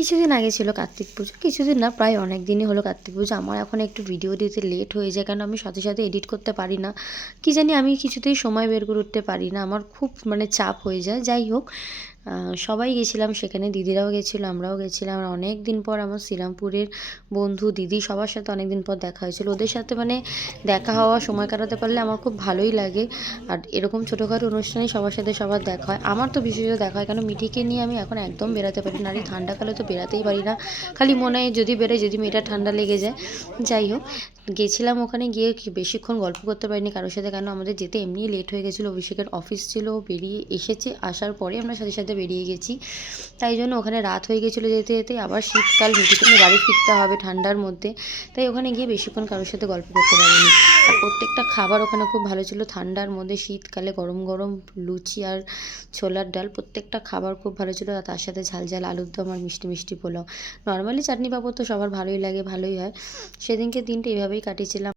কিছুদিন আগে ছিল কার্তিক পুজো, কিছুদিন না প্রায় অনেক দিনই হলো কার্তিক পুজো। আমার এখন একটু ভিডিও দিতে লেট হয়ে যায়, কারণ আমি সাথে সাথে এডিট করতে পারি না। কী জানি, আমি কিছুতেই সময় বের করে উঠতে পারি না, আমার খুব চাপ হয়ে যায়। যাই হোক, সবাই গেছিলাম সেখানে, দিদিরাও গেছিলো, আমরাও গেছিলাম। আর অনেক দিন পর আমার শ্রীরামপুরের বন্ধু দিদি সবার সাথে অনেক দিন পর দেখা হয়েছিল। ওদের সাথে দেখা হওয়া, সময় কাটাতে পারলে আমার খুব ভালোই লাগে। আর এরকম ছোটোখাটো অনুষ্ঠানে সবার সাথে সবার দেখা হয়। আমার তো বিশেষত দেখা হয়, কারণ মিঠিকে নিয়ে আমি এখন একদম বেরাতে পারি না। আর এই ঠান্ডাকালে তো বেরাতেই পারি না, খালি মনে হয় যদি বেরোয় যদি মেয়েটা ঠান্ডা লেগে যায়। যাই হোক, গেছিলাম ওখানে গিয়ে বেশিক্ষণ গল্প করতে পারিনি কারোর সাথে, কেন আমাদের যেতে এমনিই লেট হয়ে গেছিলো। অভিষেকের অফিস ছিল, বেরিয়ে এসেছে, আসার পরে আমরা সাথে সাথে বেরিয়ে গেছি। তাই জন্য ওখানে রাত হয়ে গেছিলো যেতে যেতে। আবার শীতকাল, মিঠিকে নিয়ে বাড়ি ফিরতে হবে ঠান্ডার মধ্যে, তাই ওখানে গিয়ে বেশিক্ষণ কারোর সাথে গল্প করতে পারিনি। আর প্রত্যেকটা খাবার ওখানে খুব ভালো ছিল। ঠান্ডার মধ্যে শীতকালে গরম গরম লুচি আর ছোলার ডাল, প্রত্যেকটা খাবার খুব ভালো ছিল। আর তার সাথে ঝাল ঝাল আলুর দম আর মিষ্টি মিষ্টি পোলাও। নর্মালি চাটনি পাঁপড় তো সবার ভালোই লাগে, ভালোই হয়। সেদিনকে দিনটা এভাবেই কাটিয়েছিলাম।